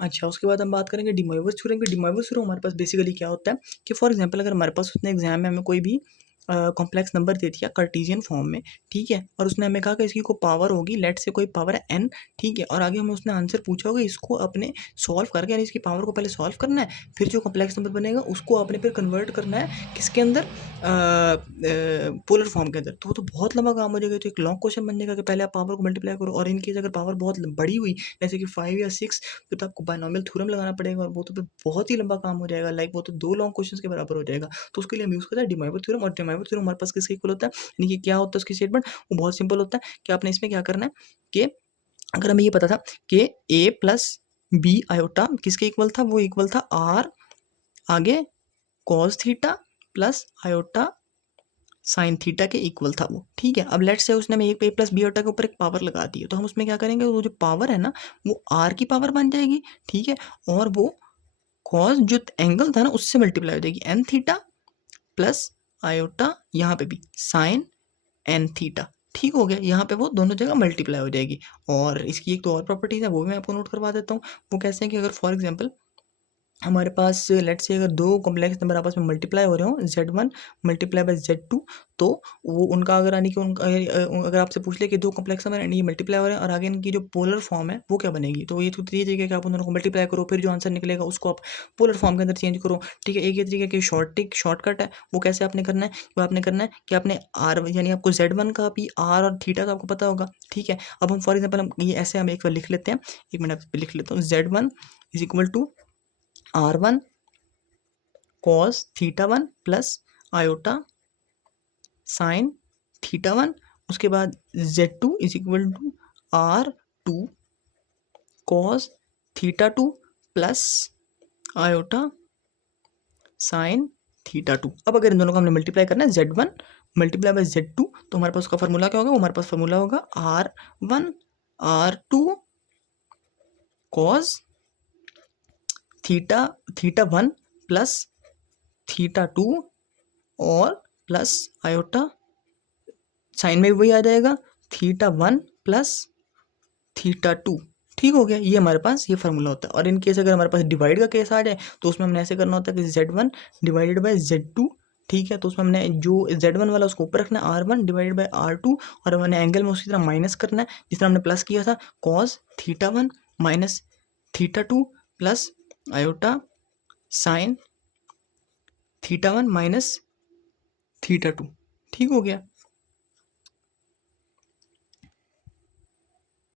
अच्छा, उसके बाद हम बात करेंगे डी मोइवस थ्योरम की। डी मोइवस थ्योरम हमारे पास बेसिकली क्या होता है कि फॉर एग्जांपल अगर हमारे पास उसने एग्जाम में हमें कोई भी कॉम्प्लेक्स नंबर दे दिया कार्टेशियन फॉर्म में, ठीक है, और उसने हमें कहा कि इसकी कोई पावर होगी, लेट से कोई पावर है n, ठीक है, और आगे हमें उसने आंसर पूछा होगा, इसको अपने सॉल्व करके, यानी इसकी पावर को पहले सॉल्व करना है, फिर जो कॉम्प्लेक्स नंबर बनेगा उसको आपने फिर कन्वर्ट करना है किसके अंदर, पोलर फॉर्म के अंदर। तो वो तो बहुत लंबा काम हो जाएगा, तो एक लॉन्ग क्वेश्चन बन जाएगा कि पहले आप पावर को मल्टीप्लाई करो, और इनकेस अगर पावर बहुत बड़ी हुई जैसे कि 5 या 6, फिर तो आपको बायनॉमियल थ्योरम लगाना पड़ेगा, और वो तो फिर बहुत ही लंबा काम हो जाएगा, लाइक वो तो 2 लॉन्ग क्वेश्चंस के बराबर हो जाएगा। तो उसके लिए हम यूज़ करते हैं डी मोइवस थ्योरम, और डी मोइवस थ्योरम हमारे पास किसके इक्वल होता है, यानी कि क्या होता है उसकी स्टेटमेंट, वो बहुत सिंपल होता है कि आपने इसमें क्या करना है कि अगर हमें ये पता था कि a प्लस बी आयोटा किसके इक्वल था, वो इक्वल था आर आगे cos theta plus iota sine theta के इक्वल था वो, ठीक है। अब लेट्स से उसने हमें एक ए प्लस बी आयोटा के ऊपर एक पावर लगा दी है, तो हम उसमें क्या करेंगे, वो जो पावर है ना वो आर की पावर बन जाएगी, ठीक है, और वो कॉस जो एंगल था ना उससे मल्टीप्लाई हो जाएगी, एन थीटा प्लस आयोटा यहाँ पे भी साइन एन थीटा, ठीक हो गया। यहाँ पे वो दोनों जगह मल्टीप्लाई हो जाएगी। और इसकी एक तो और प्रॉपर्टीज है, वो भी मैं आपको नोट करवा देता हूँ। वो कैसे है कि अगर फॉर एग्जांपल हमारे पास लेट्स से अगर 2 कॉम्प्लेक्स नंबर आपस में मल्टीप्लाई हो रहे हो, Z1 मल्टीप्लाई बाय Z2, तो वो उनका अगर यानी कि उनका अगर आपसे पूछ ले कि 2 कॉम्प्लेक्स नंबर ये मल्टीप्लाई हो रहे हैं और आगे इनकी जो पोलर फॉर्म है वो क्या बनेगी, तो ये तो तरीके कि आप उन दोनों को मल्टीप्लाई करो, फिर जो आंसर निकलेगा उसको आप पोलर फॉर्म के अंदर चेंज करो, ठीक है। एक ये तरीके की शॉर्टकट है, वो कैसे आपने करना है, वो आपने करना है कि आपने आर यानी आपको Z1 का भी आर और थीटा का आपको पता होगा, ठीक है। अब हम फॉर एग्जाम्पल हम ये ऐसे हम एक बार लिख लेते हैं, एक मिनट लिख लेता हूँ, Z1 is equal to R1 cos theta 1 plus iota sine theta 1, उसके बाद Z2 is equal to R2 cos theta 2 plus iota sine theta 2। अब अगर इन दोनों को हमने मल्टीप्लाई करना है Z1 मल्टीप्लाई बाय Z2, तो हमारे पास उसका फार्मूला क्या होगा, हमारे पास फार्मूला होगा R1 R2 cos theta 1 plus theta 2 और प्लस आयोटा साइन में भी वही आ जाएगा, थीटा 1 प्लस थीटा 2, ठीक हो गया। ये हमारे पास ये फार्मूला होता है। और इन केस अगर हमारे पास डिवाइड का केस आ जाए तो उसमें हमने ऐसे करना होता है कि Z1 डिवाइडेड बाय Z2, ठीक है, तो उसमें हमने जो Z1 वाला उसको ऊपर रखना है, R1 डिवाइडेड बाय R2, और हमने एंगल में उसी तरह माइनस करना है जिस तरह हमने प्लस किया था, cos theta 1 minus theta 2 plus iota sine theta 1 minus theta 2, ठीक हो गया।